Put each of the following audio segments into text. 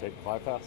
Take bypass.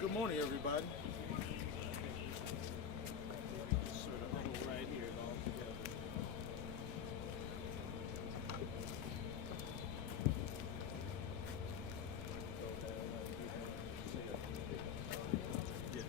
Good morning, everybody. Sort of huddle right here all together. Yes.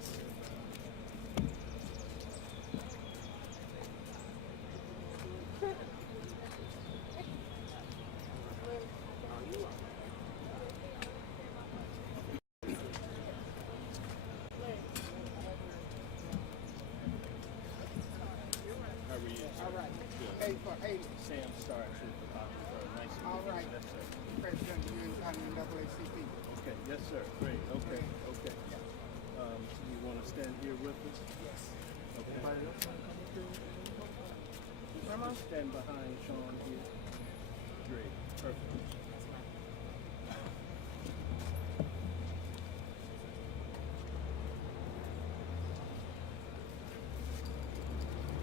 How are you? All right. Good. Hey, for Haley. Sam starts with the Cochran Firm. Nice to meet All you. right. Yes, sir. President NAACP. Okay. Yes, sir. Great. Okay. Okay. You want to stand here with us? Yes. Okay. Just stand behind Sean here. Great. Perfect.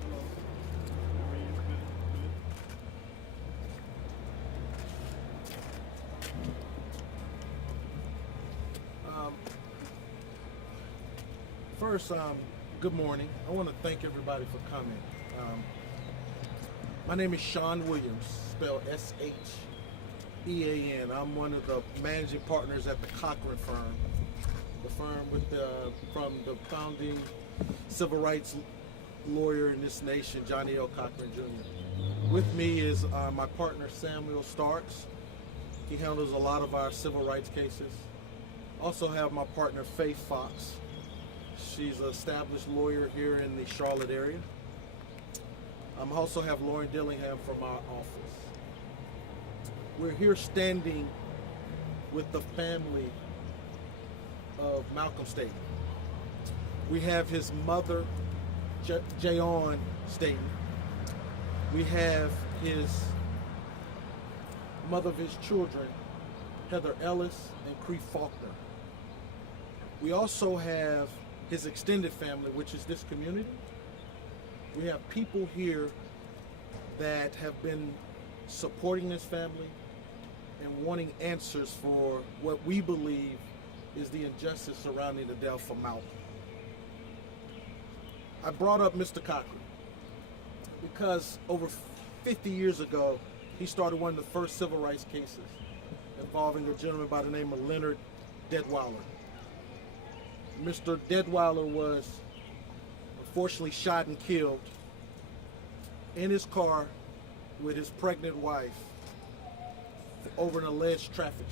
Hello. How are you? Good. Good. First, good morning. I want to thank everybody for coming. My name is Sean Williams, spelled S-H-E-A-N. I'm one of the managing partners at the Cochran Firm, the firm from the founding civil rights lawyer in this nation, Johnny L. Cochran Jr. With me is my partner, Samuel Starks. He handles a lot of our civil rights cases. Also have my partner, Faith Fox. She's an established lawyer here in the Charlotte area. I also have Lauren Dillingham from our office. We're here standing with the family of Malcolm Staton. We have his mother, Jayon Staton. We have his mother of his children, Heather Ellis and Cree Faulkner. We also have his extended family, which is this community. We have people here that have been supporting this family and wanting answers for what we believe is the injustice surrounding the death of Malcolm. I brought up Mr. Cochran because over 50 years ago, he started one of the first civil rights cases involving a gentleman by the name of Leonard Deadweiler. Mr. Deadweiler was unfortunately shot and killed in his car with his pregnant wife over an alleged traffic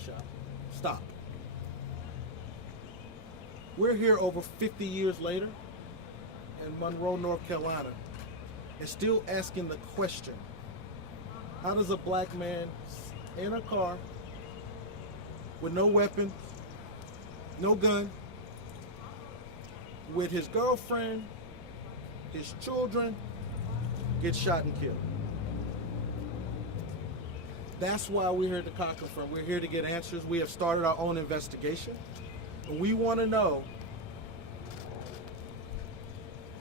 stop. We're here over 50 years later in Monroe, North Carolina, and still asking the question, how does a black man in a car with no weapon, no gun, with his girlfriend, his children, get shot and killed? That's why we're here at the Cochran Firm. We're here to get answers. We have started our own investigation. And we want to know,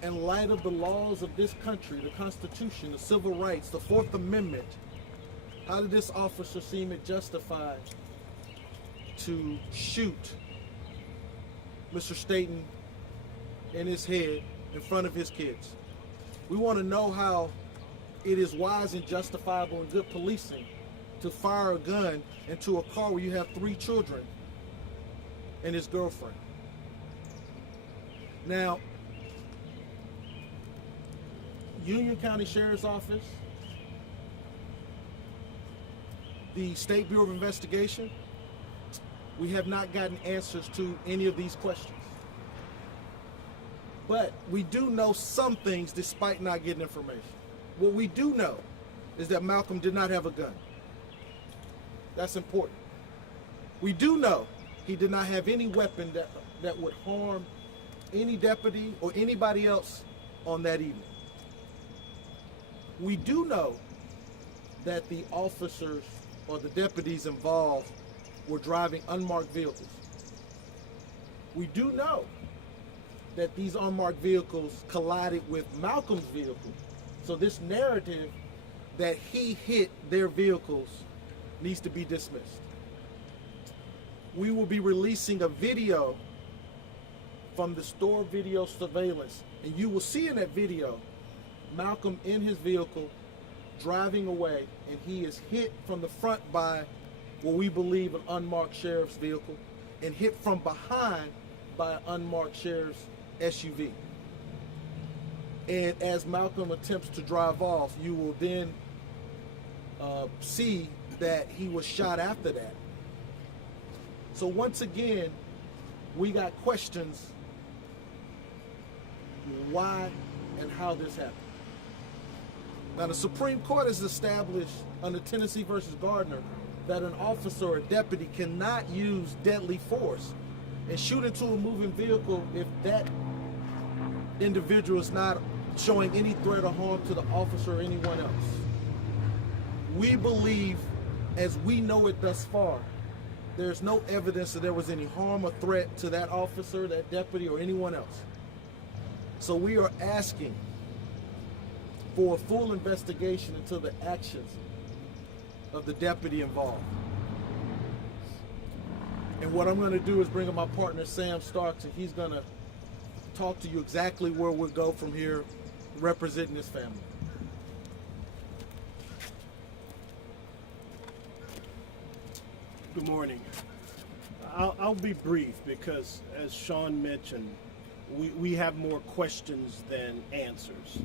in light of the laws of this country, the Constitution, the civil rights, the Fourth Amendment, how did this officer seem it justified to shoot Mr. Staton in his head in front of his kids? We want to know how it is wise and justifiable and good policing to fire a gun into a car where you have 3 children and his girlfriend. Now, Union County Sheriff's Office, the State Bureau of Investigation, we have not gotten answers to any of these questions. But we do know some things despite not getting information. What we do know is that Malcolm did not have a gun. That's important. We do know he did not have any weapon that would harm any deputy or anybody else on that evening. We do know that the officers or the deputies involved were driving unmarked vehicles. We do know that these unmarked vehicles collided with Malcolm's vehicle. So this narrative that he hit their vehicles needs to be dismissed. We will be releasing a video from the store video surveillance, and you will see in that video Malcolm in his vehicle driving away, and he is hit from the front by what we believe an unmarked sheriff's vehicle and hit from behind by an unmarked sheriff's SUV. And as Malcolm attempts to drive off, you will then see that he was shot after that. So once again, we got questions why and how this happened. Now, the Supreme Court has established under Tennessee versus Gardner that an officer or deputy cannot use deadly force and shoot into a moving vehicle if that individual is not showing any threat or harm to the officer or anyone else. We believe, as we know it thus far, there's no evidence that there was any harm or threat to that officer, that deputy, or anyone else. So we are asking for a full investigation into the actions of the deputy involved. And what I'm going to do is bring in my partner, Sam Starks, and he's going to talk to you exactly where we'll go from here, representing this family. Good morning. I'll be brief because, as Sean mentioned, we have more questions than answers.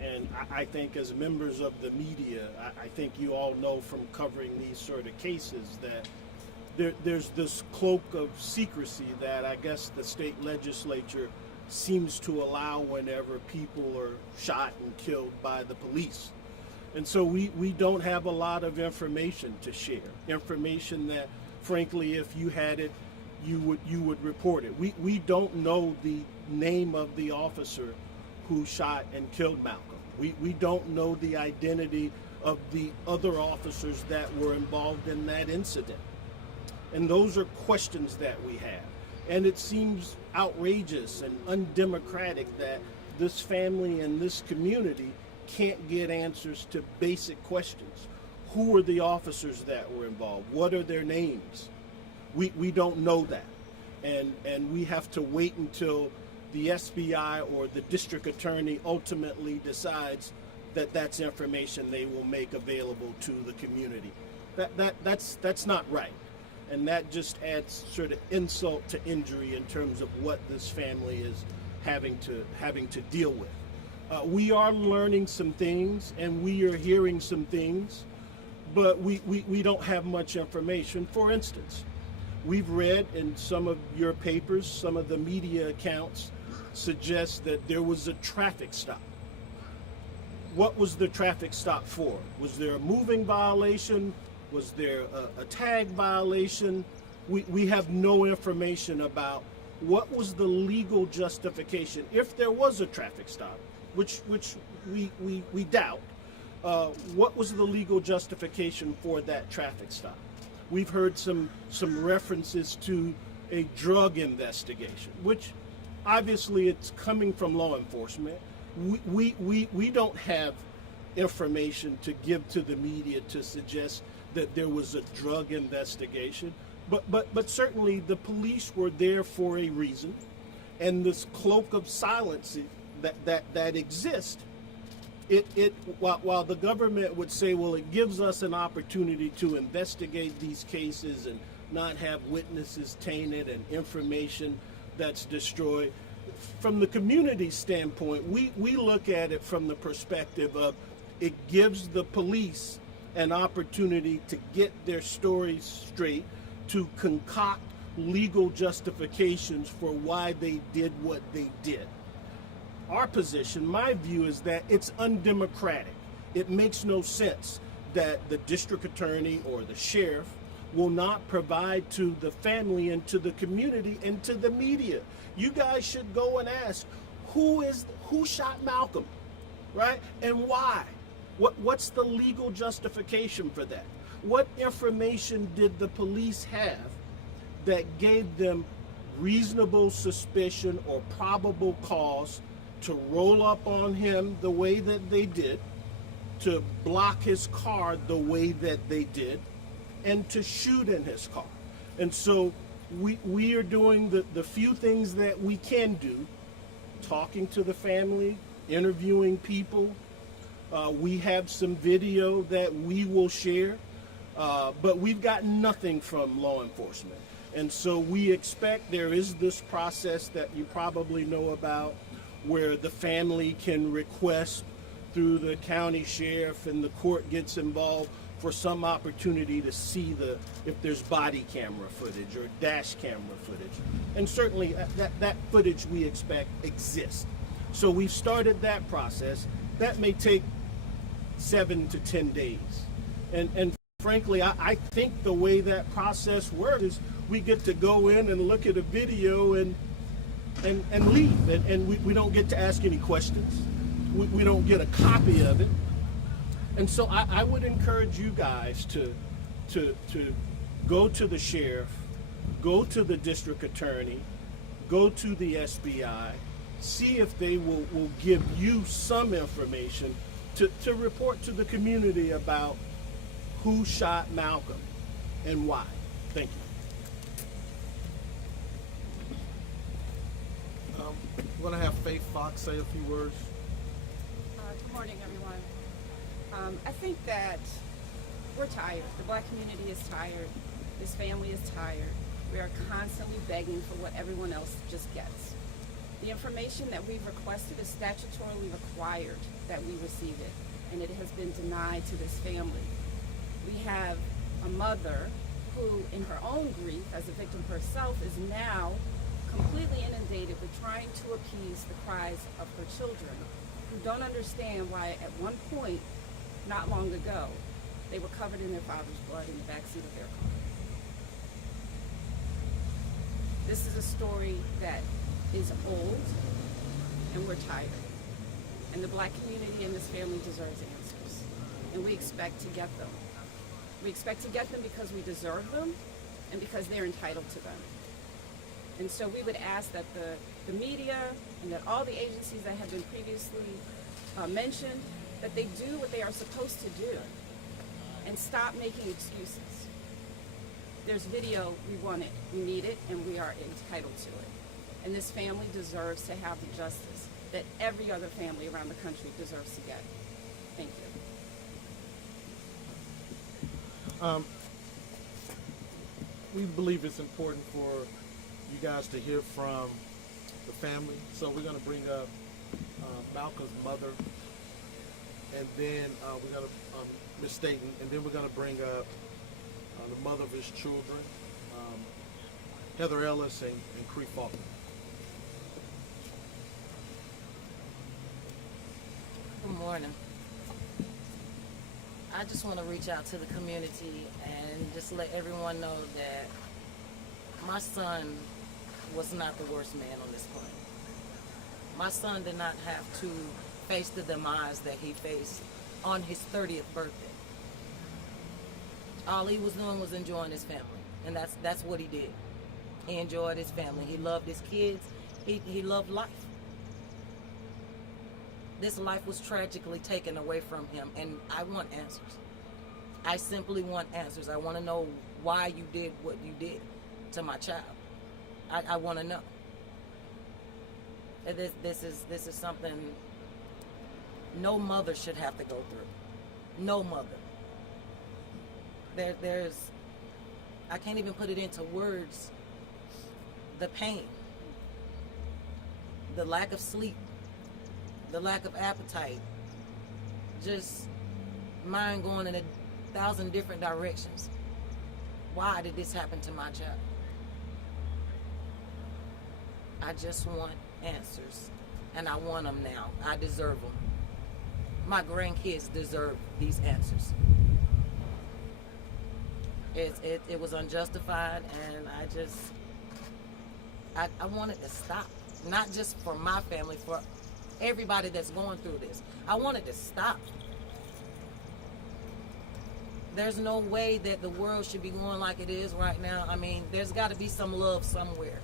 And I think as members of the media, I think you all know from covering these sort of cases that there's this cloak of secrecy that I guess the state legislature seems to allow whenever people are shot and killed by the police. And so we don't have a lot of information to share. Information that, frankly, if you had it, you would report it. We don't know the name of the officer who shot and killed Malcolm. We don't know the identity of the other officers that were involved in that incident. And those are questions that we have. And it seems outrageous and undemocratic that this family and this community can't get answers to basic questions. Who are the officers that were involved? What are their names? We don't know that. And we have to wait until the SBI or the district attorney ultimately decides that that's information they will make available to the community. That's not right. And that just adds sort of insult to injury in terms of what this family is having to deal with. We are learning some things and we are hearing some things, but we don't have much information. For instance, we've read in some of your papers, some of the media accounts suggest that there was a traffic stop. What was the traffic stop for? Was there a moving violation? Was there a tag violation? We have no information about what was the legal justification. If there was a traffic stop, which we doubt, what was the legal justification for that traffic stop? We've heard some references to a drug investigation, which obviously it's coming from law enforcement. We don't have information to give to the media to suggest that there was a drug investigation, but certainly the police were there for a reason, and this cloak of silence that exists, while the government would say, well, it gives us an opportunity to investigate these cases and not have witnesses tainted and information that's destroyed. From the community standpoint, we look at it from the perspective of it gives the police an opportunity to get their stories straight, to concoct legal justifications for why they did what they did. Our position, my view, is that it's undemocratic. It makes no sense that the district attorney or the sheriff will not provide to the family and to the community and to the media. You guys should go and ask, who shot Malcolm, right? And why? What's the legal justification for that? What information did the police have that gave them reasonable suspicion or probable cause to roll up on him the way that they did, to block his car the way that they did, and to shoot in his car? And so we are doing the few things that we can do, talking to the family, interviewing people. We have some video that we will share, but we've got nothing from law enforcement. And so we expect there is this process that you probably know about, where the family can request through the county sheriff and the court gets involved for some opportunity to see if there's body camera footage or dash camera footage. And certainly that footage we expect exists. So we've started that process. That may take 7 to 10 days. And frankly, I think the way that process works is we get to go in and look at a video and leave. And we don't get to ask any questions. We don't get a copy of it. And so I would encourage you guys to go to the sheriff, go to the district attorney, go to the SBI, see if they will give you some information to report to the community about who shot Malcolm and why. Thank you. We're going to have Faith Fox say a few words. Good morning, everyone. I think that we're tired. The Black community is tired. This family is tired. We are constantly begging for what everyone else just gets. The information that we've requested is statutorily required that we receive it, and it has been denied to this family. We have a mother who, in her own grief as a victim herself, is now completely inundated with trying to appease the cries of her children, who don't understand why at one point, not long ago, they were covered in their father's blood in the backseat of their car. This is a story that is old, and we're tired. And the Black community and this family deserves answers. And we expect to get them. We expect to get them because we deserve them and because they're entitled to them. And so we would ask that the media and that all the agencies that have been previously mentioned, that they do what they are supposed to do. and stop making excuses. There's video, we want it, we need it, and we are entitled to it. And this family deserves to have the justice that every other family around the country deserves to get. Thank you. We believe it's important for you guys to hear from the family. So we're going to bring up Malcolm's mother, and then we're going to, Miss Staton, and then we're going to bring up the mother of his children, Heather Ellis and Cree Faulkner. Good morning. I just want to reach out to the community and just let everyone know that my son was not the worst man on this planet. My son did not have to face the demise that he faced on his 30th birthday. All he was doing was enjoying his family, and that's what he did. He enjoyed his family. He loved his kids. He loved life. This life was tragically taken away from him, and I want answers. I simply want answers. I want to know why you did what you did to my child. I want to know. And this is something no mother should have to go through. No mother. There's I can't even put it into words. The pain, the lack of sleep, the lack of appetite, just mind going in 1,000 different directions. Why did this happen to my child? I just want answers, and I want them now. I deserve them. My grandkids deserve these answers. It was unjustified, and I want it to stop. Not just for my family, for everybody that's going through this. I want it to stop. There's no way that the world should be going like it is right now. I mean, there's got to be some love somewhere.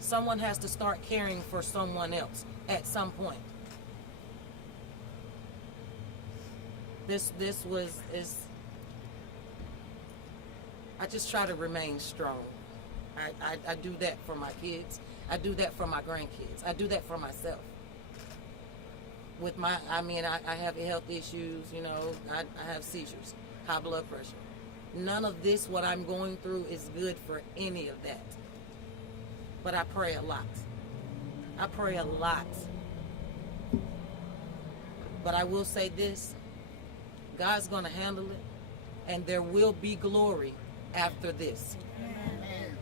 Someone has to start caring for someone else at some point. I just try to remain strong. I do that for my kids. I do that for my grandkids. I do that for myself. With I have health issues, I have seizures, high blood pressure. None of this, what I'm going through, is good for any of that. But I pray a lot. I pray a lot. But I will say this, God's going to handle it, and there will be glory after this. Amen.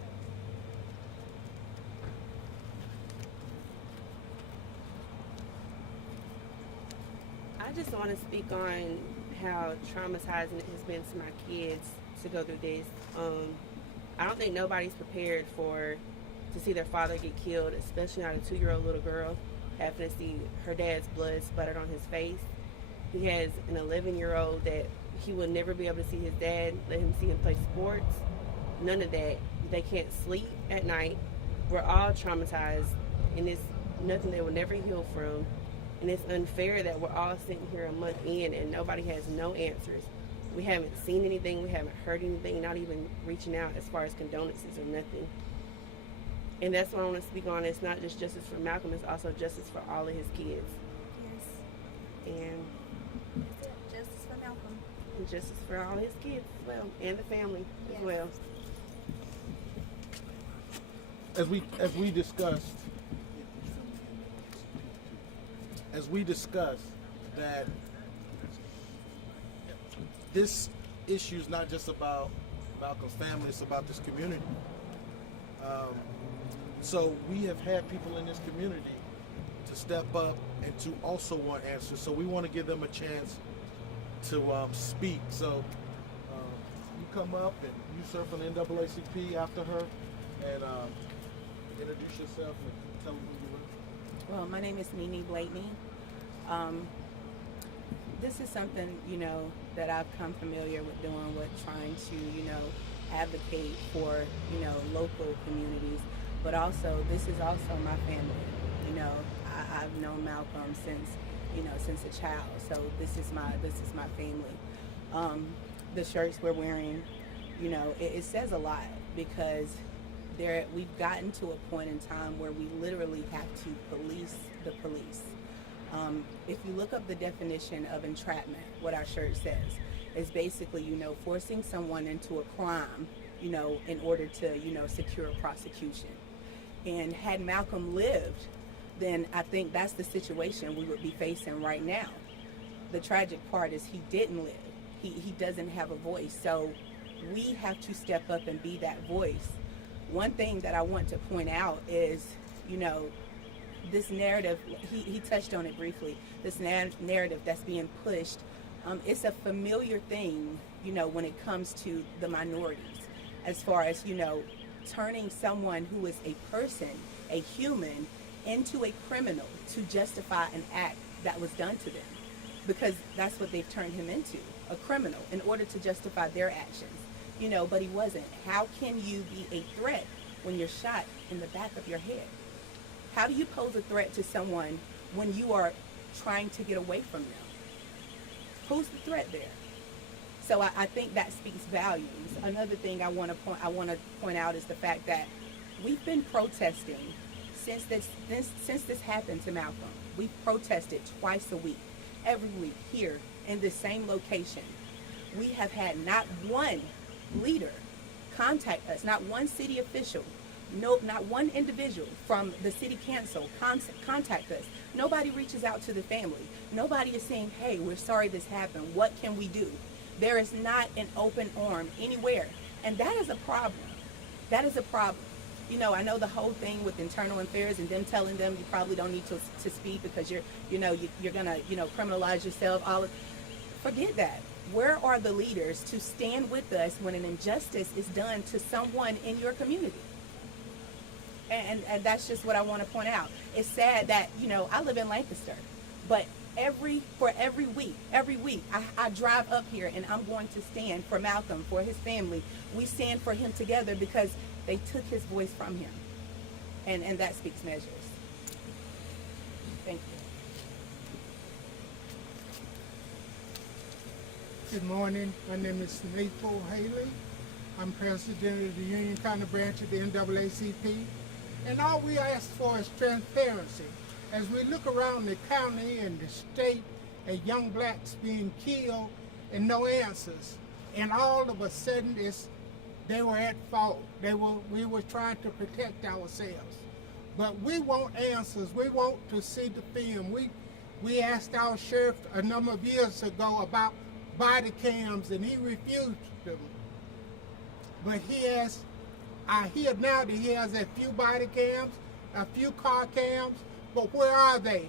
I just want to speak on how traumatizing it has been to my kids to go through this. I don't think nobody's prepared to see their father get killed, especially not a 2-year-old little girl having to see her dad's blood splattered on his face. He has an 11-year-old that he will never be able to see his dad, let him see him play sports. None of that. They can't sleep at night. We're all traumatized, and it's nothing they will never heal from. And it's unfair that we're all sitting here a month in and nobody has no answers. We haven't seen anything, we haven't heard anything, not even reaching out as far as condolences or nothing. And that's what I want to speak on. It's not just justice for Malcolm, it's also justice for all of his kids. Yes. And That's it. Justice for Malcolm. justice for all his kids as well, and the family Yes. as well. As we discussed that this issue is not just about Malcolm's family, it's about this community. So we have had people in this community to step up and to also want answers. So we want to give them a chance to speak. So you come up and you serve on the NAACP after her, and introduce yourself and tell them who you are. Well, my name is Nene Blakeney. This is something, that I've come familiar with doing, trying to, advocate for, local communities. But also, this is also my family. I've known Malcolm since a child. So this is my family. the shirts we're wearing, you know, it says a lot, because we've gotten to a point in time where we literally have to police the police. If you look up the definition of entrapment, what our shirt says is basically, you know, forcing someone into a crime, you know, in order to, you know, secure prosecution. And had Malcolm lived, then I think that's the situation we would be facing right now. The tragic part is he didn't live. He doesn't have a voice. So we have to step up and be that voice. One thing that I want to point out is, you know, this narrative, he touched on it briefly, this narrative that's being pushed, it's a familiar thing, you know, when it comes to the minorities, as far as, you know, turning someone who is a person, a human, into a criminal to justify an act that was done to them. Because that's what they've turned him into, a criminal, in order to justify their actions. You know, but he wasn't. How can you be a threat when you're shot in the back of your head? How do you pose a threat to someone when you are trying to get away from them? Who's the threat there? So I think that speaks volumes. Another thing I want to point out is the fact that we've been protesting since this happened to Malcolm. We've protested twice a week, every week here in this same location. We have had not one leader contact us, not one city official, not one individual from the city council contact us. Nobody reaches out to the family. Nobody is saying, hey, we're sorry this happened. What can we do? There is not an open arm anywhere. And that is a problem. That is a problem. You know, I know the whole thing with internal affairs and them telling them you probably don't need to speak because you're gonna, you know, criminalize yourself. Forget that. Where are the leaders to stand with us when an injustice is done to someone in your community? And that's just what I want to point out. It's sad that, you know, I live in Lancaster, but every week, I drive up here and I'm going to stand for Malcolm, for his family. We stand for him together because they took his voice from him. And that speaks measures. Thank you. Good morning. My name is Sunny Food Mart. I'm president of the Union County branch of the NAACP. And all we ask for is transparency. As we look around the county and the state at young blacks being killed and no answers, and all of a sudden they were at fault. We were trying to protect ourselves. But we want answers. We want to see the film. We asked our sheriff a number of years ago about body cams, and he refused them. But I hear now that he has a few body cams, a few car cams, but where are they?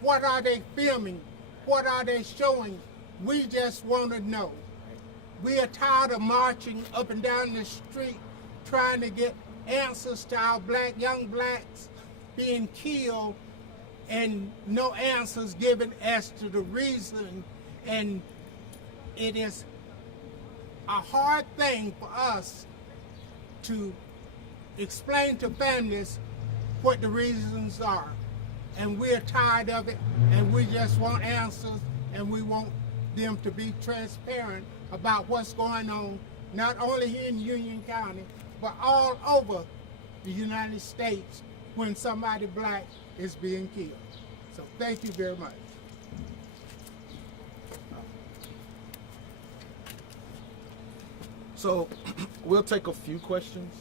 What are they filming? What are they showing? We just want to know. We are tired of marching up and down the street trying to get answers to our young blacks being killed and no answers given as to the reason. And it is a hard thing for us to explain to families what the reasons are. And we're tired of it, and we just want answers, and we want them to be transparent about what's going on, not only here in Union County, but all over the United States when somebody black is being killed. So thank you very much. So we'll take a few questions.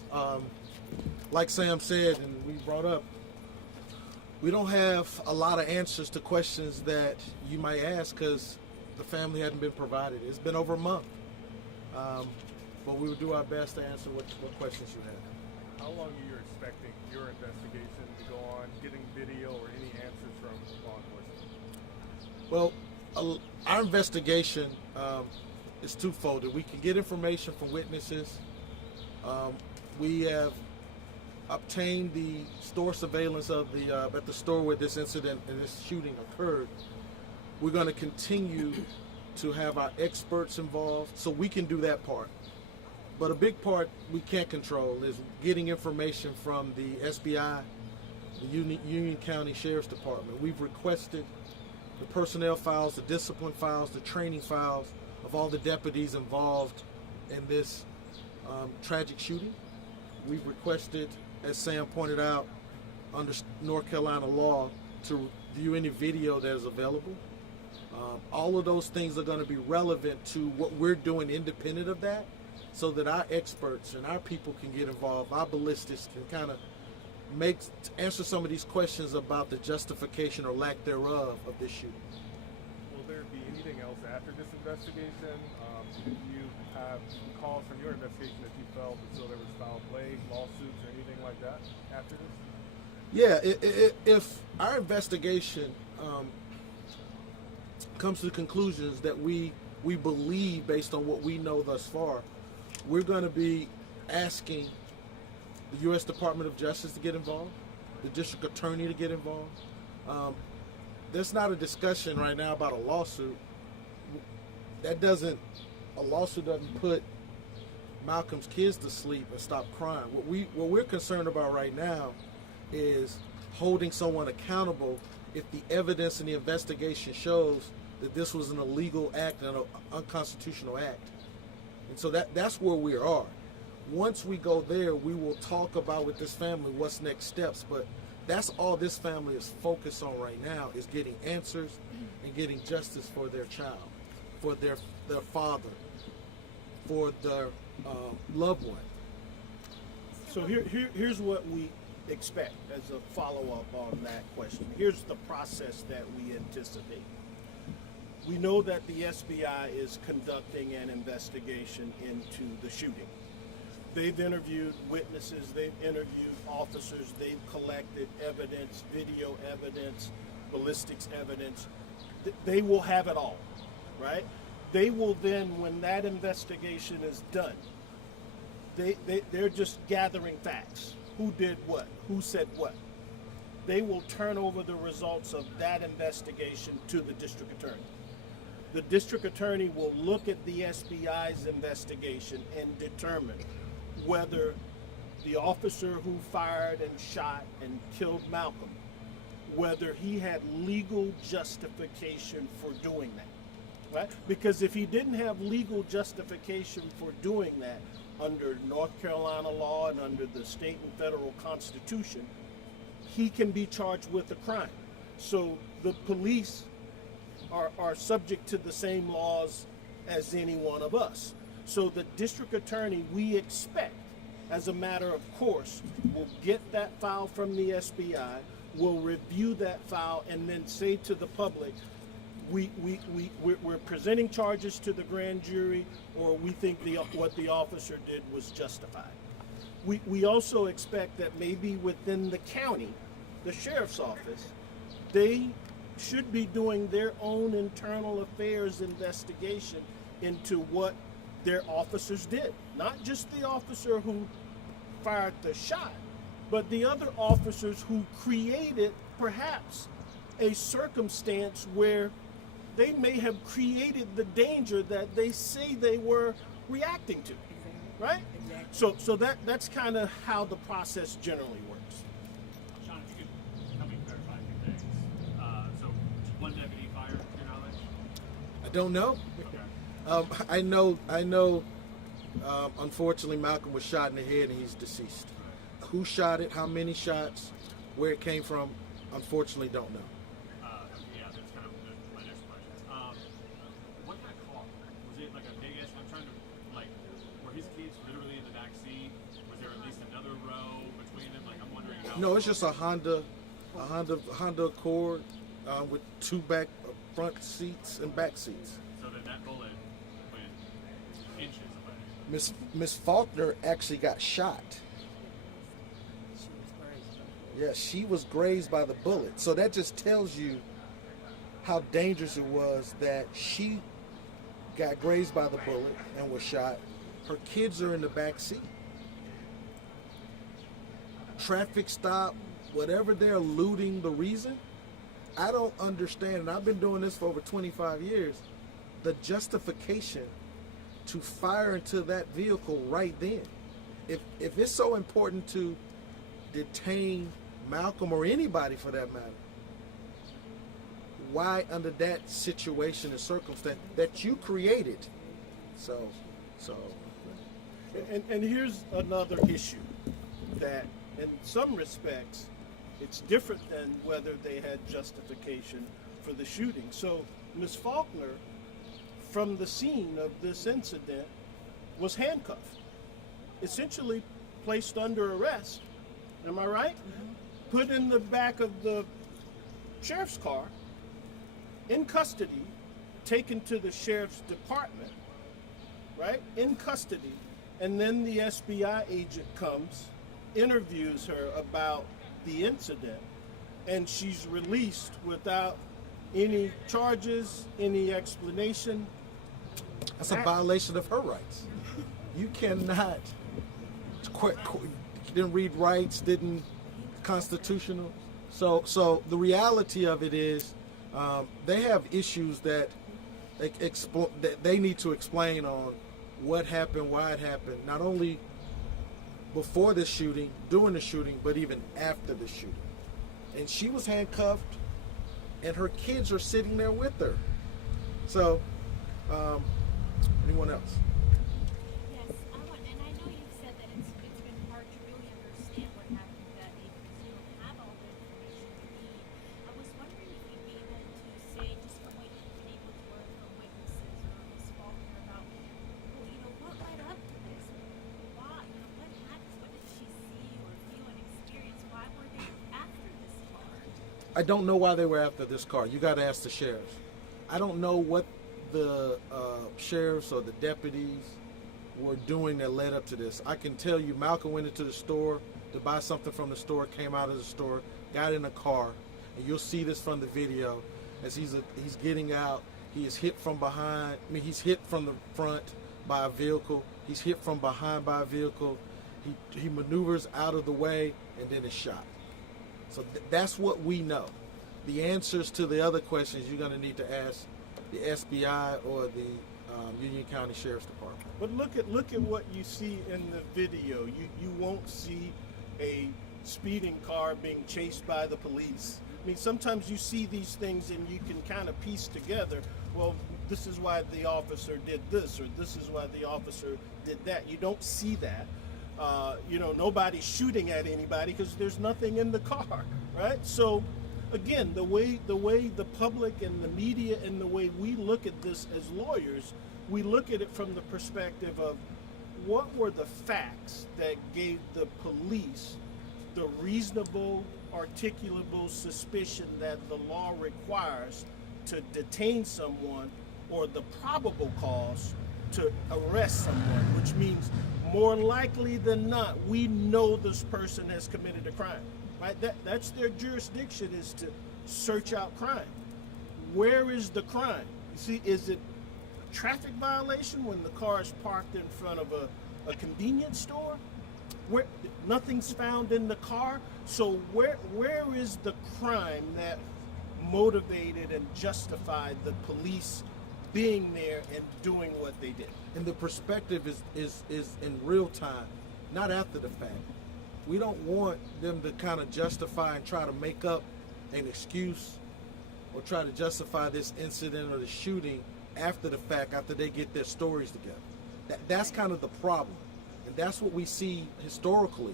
Like Sam said, and we brought up, we don't have a lot of answers to questions that you might ask because the family hadn't been provided. It's been over a month. But we will do our best to answer what questions you have. How long are you expecting your investigation to go on, getting video or any answers from law enforcement? Well, our investigation is twofold. We can get information from witnesses. We have obtained the store surveillance of at the store where this incident and this shooting occurred. We're going to continue to have our experts involved so we can do that part. But a big part we can't control is getting information from the SBI, the Union County Sheriff's Department. We've requested the personnel files, the discipline files, the training files of all the deputies involved in this tragic shooting. We've requested, as Sam pointed out, under North Carolina law, to view any video that is available. All of those things are going to be relevant to what we're doing independent of that, so that our experts and our people can get involved, our ballistics can kind of answer some of these questions about the justification or lack thereof of this shooting. Will there be anything else after this investigation? Did you have calls from your investigation that you felt as though there was foul play, lawsuits, or anything like that after this? Yeah, if our investigation comes to the conclusions that we believe based on what we know thus far, we're going to be asking the U.S. Department of Justice to get involved, the district attorney to get involved. There's not a discussion right now about a lawsuit. A lawsuit doesn't put Malcolm's kids to sleep and stop crime. What we're concerned about right now is holding someone accountable if the evidence in the investigation shows that this was an illegal act and an unconstitutional act. And so that's where we are. Once we go there, we will talk about with this family what's next steps, but that's all this family is focused on right now, is getting answers and getting justice for their child, for their father, for their loved one. So here's what we expect as a follow-up on that question. Here's the process that we anticipate. We know that the SBI is conducting an investigation into the shooting. They've interviewed witnesses, they've interviewed officers, they've collected evidence, video evidence, ballistics evidence. They will have it all, right? They will then, when that investigation is done, they're just gathering facts. Who did what? Who said what? They will turn over the results of that investigation to the district attorney. The district attorney will look at the SBI's investigation and determine whether the officer who fired and shot and killed Malcolm, whether he had legal justification for doing that, right? Because if he didn't have legal justification for doing that under North Carolina law and under the state and federal constitution, he can be charged with a crime. So the police are subject to the same laws as any one of us. So the district attorney, we expect, as a matter of course, will get that file from the SBI, will review that file, and then say to the public, we're presenting charges to the grand jury, or we think what the officer did was justified. We also expect that maybe within the county, the sheriff's office, they should be doing their own internal affairs investigation into what their officers did. Not just the officer who fired the shot, but the other officers who created perhaps a circumstance where they may have created the danger that they say they were reacting to, right? Exactly. So that's kind of how the process generally works. Sean, if you could help me clarify a few things. So, one deputy fired, to your knowledge? I don't know. Okay. I know. Unfortunately, Malcolm was shot in the head and he's deceased. Who shot it? How many shots? Where it came from? Unfortunately, don't know. Yeah, that's kind of my next question. What kind of car? Was it like a big ass? I'm trying to, like, were his kids literally in the back seat? Was there at least another row between them? Like, I'm wondering how. No, it's just a Honda Accord with two front seats and back seats. So then that bullet went inches away. Miss Faulkner actually got shot. Yeah, she was grazed by the bullet. So that just tells you how dangerous it was that she got grazed by the bullet and was shot. Her kids are in the back seat. Traffic stop, whatever they're alluding the reason, I don't understand, and I've been doing this for over 25 years, the justification to fire into that vehicle right then. If it's so important to detain Malcolm or anybody for that matter, why under that situation and circumstance that you created So And here's another issue that, in some respects, it's different than whether they had justification for the shooting. So, Ms. Faulkner, from the scene of this incident, was handcuffed, essentially placed under arrest. Am I right? Put in the back of the sheriff's car, in custody, taken to the sheriff's department, right? In custody. And then the SBI agent comes, interviews her about the incident, and she's released without any charges, any explanation. that's a violation of her rights. You cannot, didn't read rights, didn't constitutional. So the reality of it is, they have issues that that they need to explain on what happened, why it happened, not only before the shooting, during the shooting, but even after the shooting. And she was handcuffed, and her kids are sitting there with her. So, anyone else? Yes, and I know you've said that it's been hard to really understand what happened that day because you don't have all the information you need. I was wondering if you'd be able to say, just from what you've been able to learn from witnesses or Ms. Faulkner about, well, what led up to this? Why? What happened? What did she see or feel and experience? Why were they after this car? I don't know why they were after this car. You got to ask the sheriffs. I don't know what the sheriffs or the deputies were doing that led up to this. I can tell you Malcolm went into the store to buy something from the store, came out of the store, got in a car, and you'll see this from the video. As he's getting out, he is hit from behind. I mean, he's hit from the front by a vehicle. He's hit from behind by a vehicle. He maneuvers out of the way and then is shot. So that's what we know. The answers to the other questions you're going to need to ask the SBI or the Union County Sheriff's Department. But look at what you see in the video. You won't see a speeding car being chased by the police. I mean, sometimes you see these things and you can kind of piece together, well, this is why the officer did this, or this is why the officer did that. You don't see that. Nobody's shooting at anybody because there's nothing in the car, right? So, again, the way the public and the media and the way we look at this as lawyers, we look at it from the perspective of what were the facts that gave the police the reasonable, articulable suspicion that the law requires to detain someone, or the probable cause to arrest someone, which means more likely than not, we know this person has committed a crime, right? That's their jurisdiction, is to search out crime. Where is the crime? You see, is it a traffic violation when the car is parked in front of a convenience store? Where nothing's found in the car? So where is the crime that motivated and justified the police being there and doing what they did? And the perspective is in real time, not after the fact. We don't want them to kind of justify and try to make up an excuse or try to justify this incident or the shooting after the fact, after they get their stories together. That's kind of the problem. And that's what we see historically.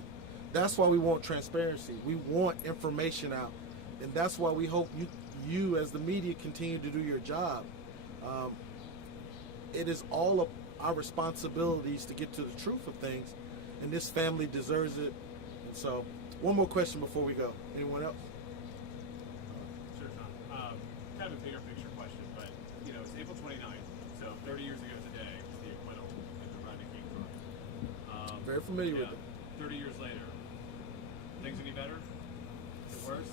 That's why we want transparency. We want information out. And that's why we hope you as the media continue to do your job. It is all of our responsibilities to get to the truth of things, and this family deserves it. And so, one more question before we go. Anyone else? Sure, Tom. Kind of a bigger picture question, but it's April 29th, so 30 years ago today was the acquittal in the Rodney King trial. Very familiar with it. 30 years later, things any better? Is it worse?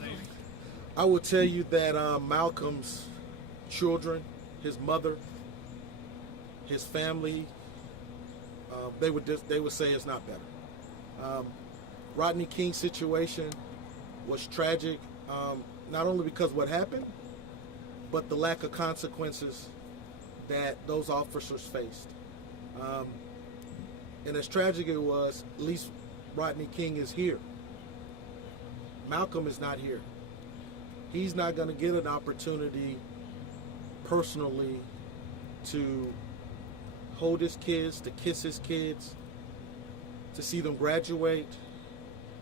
Same? I will tell you that Malcolm's children, his mother, his family, they would say it's not better. Rodney King's situation was tragic, not only because what happened, but the lack of consequences that those officers faced. And as tragic as it was, at least Rodney King is here. Malcolm is not here. He's not going to get an opportunity personally to hold his kids, to kiss his kids, to see them graduate,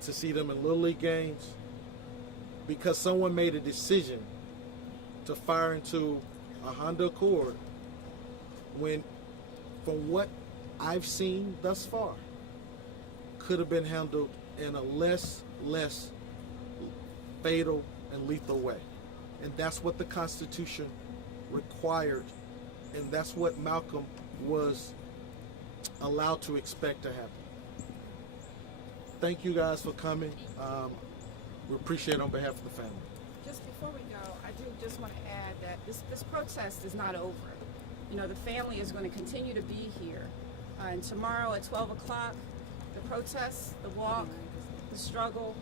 to see them in Little League games, because someone made a decision to fire into a Honda Accord when, from what I've seen thus far, could have been handled in a less fatal and lethal way. And that's what the Constitution required, and that's what Malcolm was allowed to expect to happen. Thank you guys for coming. We appreciate it on behalf of the family. Just before we go, I do just want to add that this protest is not over. You know, the family is going to continue to be here. And tomorrow at 12 o'clock, the protest, the walk, the struggle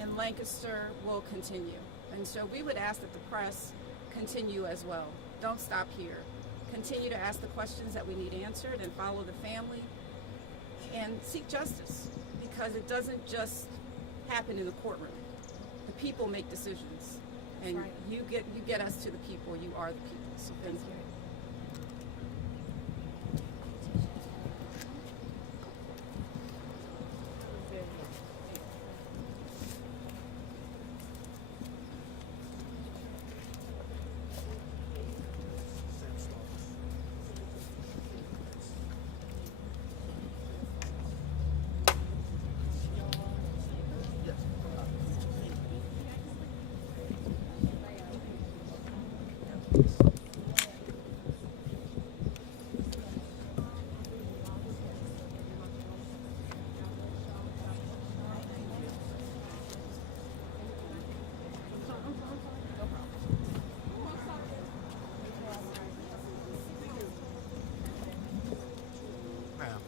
in Lancaster will continue. And so we would ask that the press continue as well. Don't stop here. Continue to ask the questions that we need answered and follow the family and seek justice, because it doesn't just happen in the courtroom. The people make decisions, and right. you get us to the people. You are the people. So thank you. Ma'am.